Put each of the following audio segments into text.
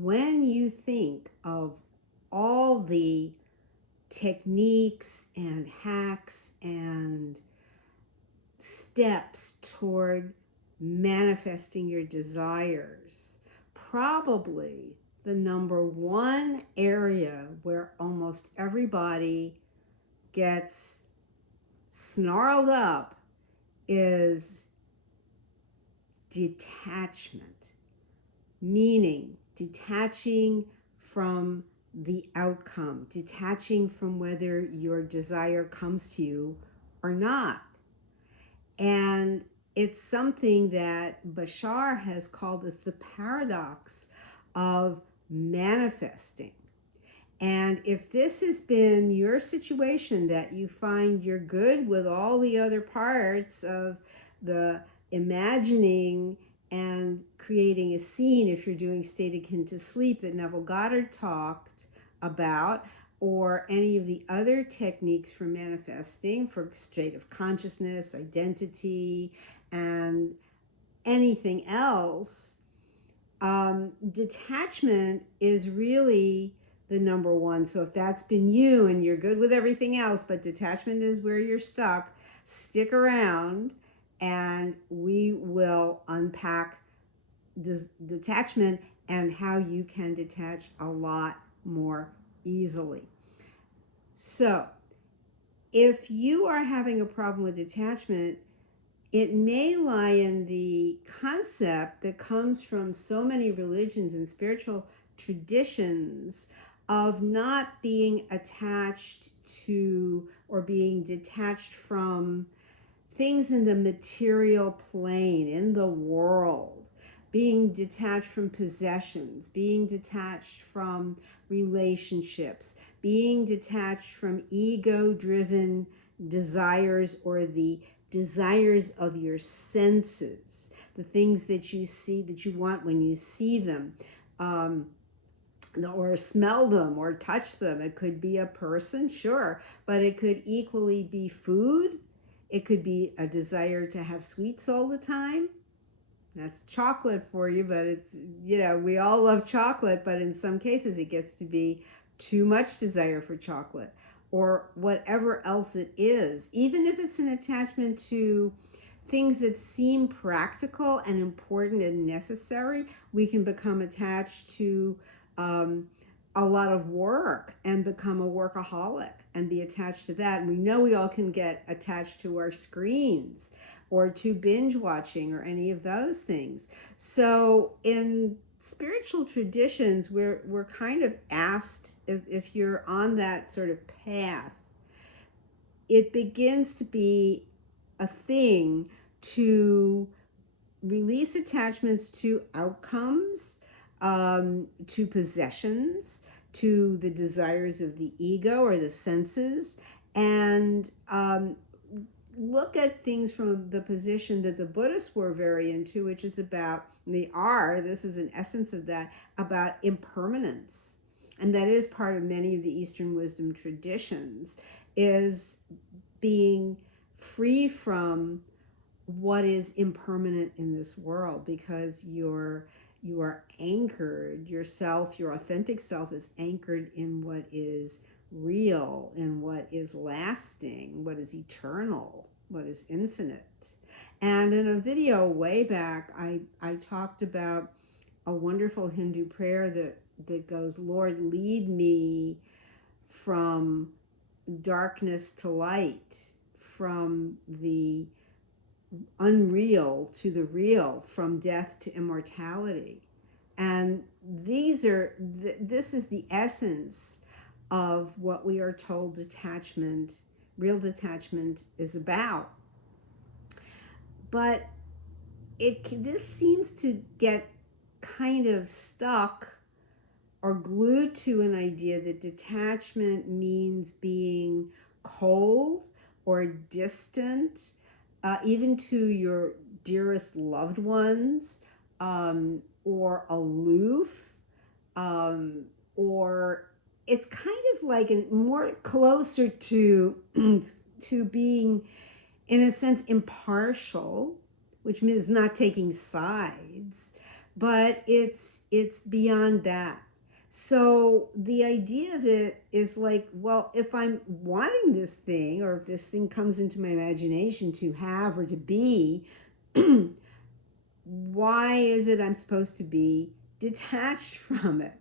when you think of all the techniques and hacks and steps toward manifesting your desires, probably the number one area where almost everybody gets snarled up is detachment, meaning detaching from the outcome, detaching from whether your desire comes to you or not. And it's something that Bashar has called as the paradox of manifesting. And if this has been your situation, that you find you're good with all the other parts of the imagining and creating a scene, if you're doing state akin to sleep that Neville Goddard talked about, or any of the other techniques for manifesting, for state of consciousness, identity, and anything else, detachment is really the number one. So if that's been you and you're good with everything else, but detachment is where you're stuck, stick around and we will unpack detachment and how you can detach a lot more easily. So if you are having a problem with detachment, it may lie in the concept that comes from so many religions and spiritual traditions of not being attached to or being detached from things in the material plane, in the world, being detached from possessions, being detached from relationships, being detached from ego-driven desires or the desires of your senses, the things that you see, that you want when you see them, or smell them or touch them. It could be a person, sure, but it could equally be food. It could be a desire to have sweets all the time. That's chocolate for you, but it's, we all love chocolate, but in some cases it gets to be too much desire for chocolate, or whatever else it is. Even if it's an attachment to things that seem practical and important and necessary, we can become attached to a lot of work and become a workaholic and be attached to that. And we know we all can get attached to our screens or to binge watching or any of those things. So in spiritual traditions, we're kind of asked, if you're on that sort of path, it begins to be a thing to release attachments to outcomes, to possessions, to the desires of the ego or the senses, and look at things from the position that the Buddhists were very into, which is about, this is an essence of that, about impermanence. And that is part of many of the Eastern wisdom traditions, is being free from what is impermanent in this world, because you are anchored, yourself, your authentic self is anchored in what is real, in what is lasting, what is eternal, what is infinite. And in a video way back, I talked about a wonderful Hindu prayer that goes, Lord, lead me from darkness to light, from the unreal to the real, from death to immortality. And this is the essence of what we are told detachment, real detachment, is about. But this seems to get kind of stuck or glued to an idea that detachment means being cold or distant, even to your dearest loved ones, or aloof, or it's kind of like more closer to to being, in a sense, impartial, which means not taking sides, but it's beyond that. So the idea of it is like, well, if I'm wanting this thing, or if this thing comes into my imagination to have or to be, why is it I'm supposed to be detached from it?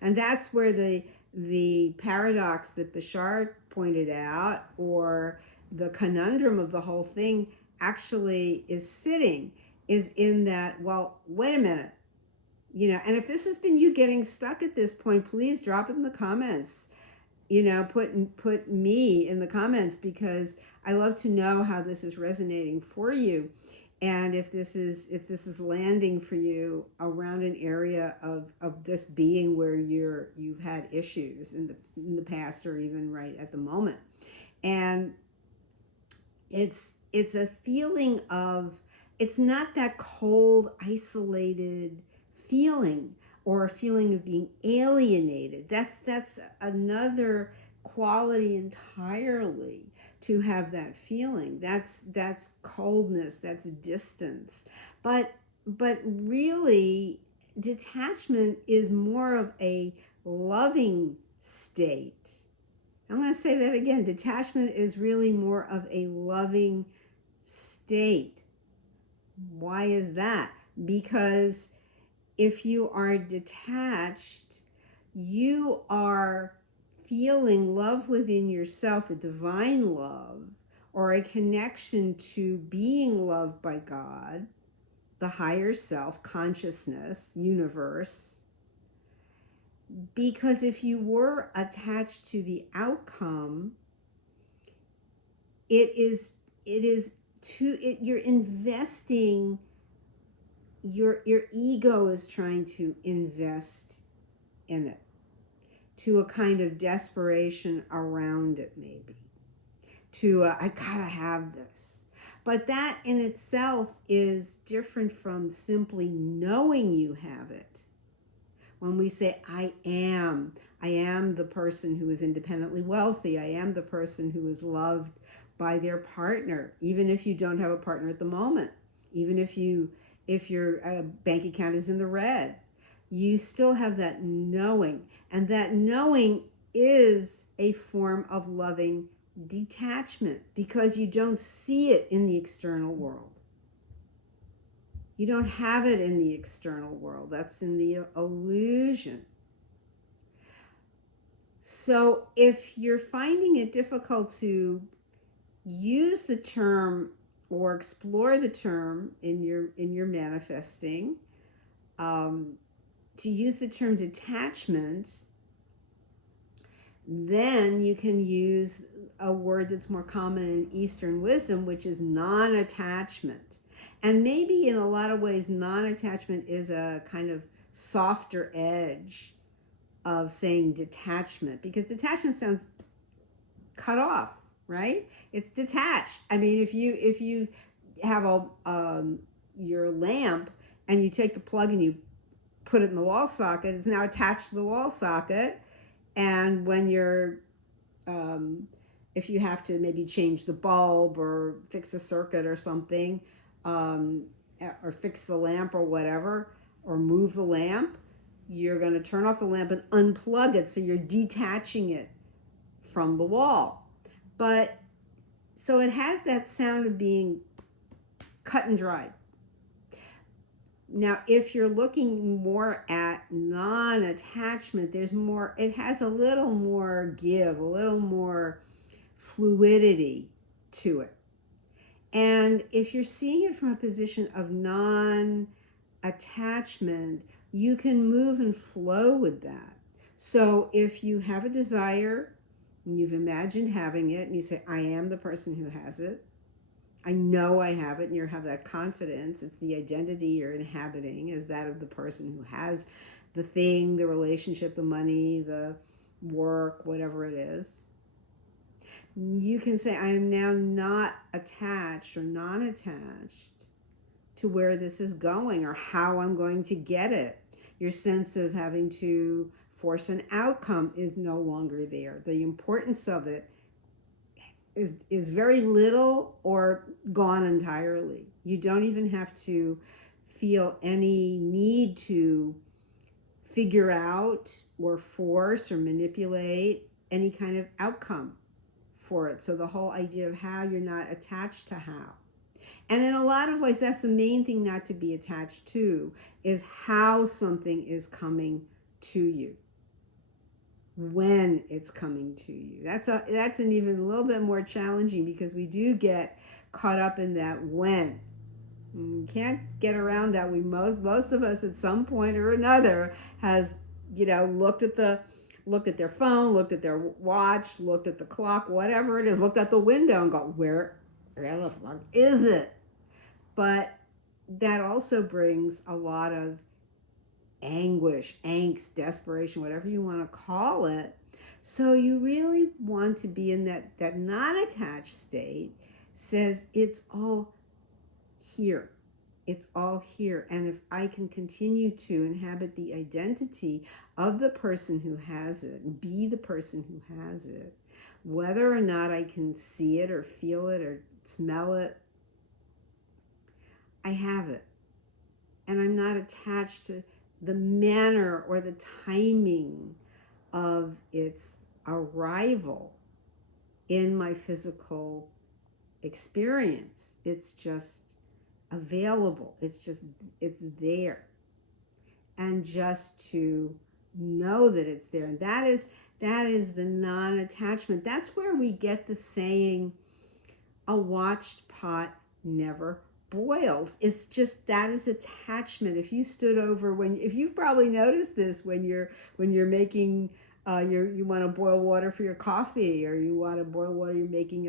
And that's where the paradox that Bashar pointed out, or the conundrum of the whole thing, actually is sitting, is in that, well, wait a minute, and if this has been you getting stuck at this point, please drop it in the comments. Put me in the comments, because I love to know how this is resonating for you, and if this is landing for you around an area of this being where you've had issues in the past, or even right at the moment. And it's a feeling of, it's not that cold, isolated feeling, or a feeling of being alienated. That's another quality entirely, to have that feeling. That's coldness, that's distance. But really, detachment is more of a loving state. I'm going to say that again. Detachment is really more of a loving state. Why is that? Because if you are detached, you are feeling love within yourself, a divine love, or a connection to being loved by God, the higher self, consciousness, universe. Because if you were attached to the outcome, you're investing, your ego is trying to invest in it, to a kind of desperation around it, maybe, to I gotta have this. But that in itself is different from simply knowing you have it. When we say, I am the person who is independently wealthy, I am the person who is loved by their partner, even if you don't have a partner at the moment, even if your bank account is in the red, you still have that knowing. And that knowing is a form of loving detachment, because you don't see it in the external world. You don't have it in the external world. That's in the illusion. So if you're finding it difficult to use the term or explore the term in your manifesting, to use the term detachment, then you can use a word that's more common in Eastern wisdom, which is non-attachment. And maybe in a lot of ways, non-attachment is a kind of softer edge of saying detachment, because detachment sounds cut off, right? It's detached. I mean, if you have your lamp, and you take the plug and you put it in the wall socket, it's now attached to the wall socket. And when you're if you have to maybe change the bulb, or fix a circuit or something, or fix the lamp or whatever, or move the lamp, you're going to turn off the lamp and unplug it, so you're detaching it from the wall. But so it has that sound of being cut and dried. Now, if you're looking more at non-attachment, there's more, it has a little more give, a little more fluidity to it. And if you're seeing it from a position of non-attachment, you can move and flow with that. So if you have a desire, and you've imagined having it, and you say, I am the person who has it, I know I have it, and you have that confidence. It's the identity you're inhabiting, is that of the person who has the thing, the relationship, the money, the work, whatever it is. You can say, I am now not attached or non-attached to where this is going, or how I'm going to get it. Your sense of having to force an outcome is no longer there. The importance of it is very little, or gone entirely. You don't even have to feel any need to figure out or force or manipulate any kind of outcome for it. So the whole idea of how, you're not attached to how. And in a lot of ways, that's the main thing not to be attached to, is how something is coming to you, when it's coming to you. That's an even a little bit more challenging, because we do get caught up in that when. You can't get around that. Most of us at some point or another has, looked at their phone, looked at their watch, looked at the clock, whatever it is, looked at the window and go, where the fuck is it? But that also brings a lot of anguish, angst, desperation, whatever you want to call it. So you really want to be in that non-attached state. Says it's all here. It's all here. And if I can continue to inhabit the identity of the person who has it, and be the person who has it, whether or not I can see it or feel it or smell it, I have it. And I'm not attached to the manner or the timing of its arrival in my physical experience. It's just available. It's there. And just to know that it's there. And that is the non-attachment. That's where we get the saying, a watched pot never boils. It's just, that is attachment. If you stood over, if you've probably noticed this when you're making you want to boil water for your coffee, or you want to boil water, you're making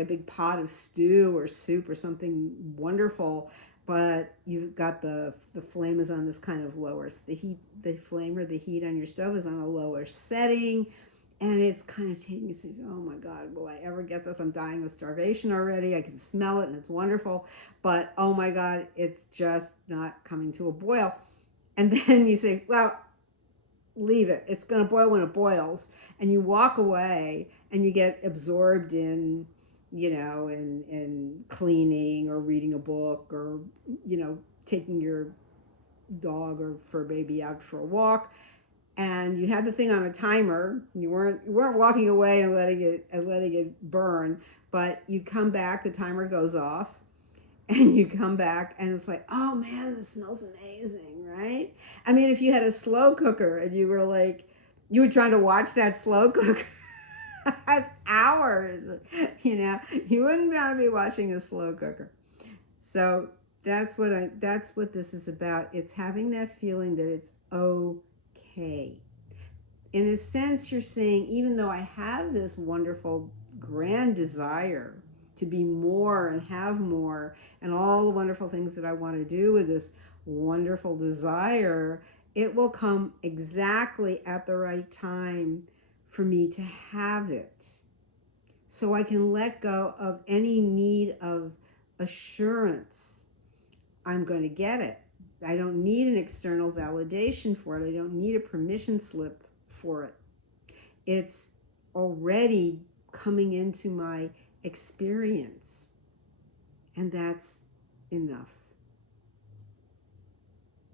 a big pot of stew or soup or something wonderful, but you've got the flame is on this kind of lower, the flame or the heat on your stove is on a lower setting, and it's kind of taking you, oh my God, will I ever get this? I'm dying of starvation already. I can smell it and it's wonderful, but oh my God, it's just not coming to a boil. And then you say, well, leave it. It's going to boil when it boils. And you walk away and you get absorbed in, in cleaning or reading a book, or, taking your dog or fur baby out for a walk. And you had the thing on a timer. You weren't walking away and letting it burn, but you come back, the timer goes off, and you come back and it's like, oh man, this smells amazing, right? I mean, if you had a slow cooker and you were trying to watch that slow cooker, that's hours, you wouldn't want to be watching a slow cooker. So that's what this is about. It's having that feeling that it's okay. In a sense, you're saying, even though I have this wonderful, grand desire to be more and have more, and all the wonderful things that I want to do with this wonderful desire, it will come exactly at the right time for me to have it. So I can let go of any need of assurance. I'm going to get it. I don't need an external validation for it. I don't need a permission slip for it. It's already coming into my experience. And that's enough.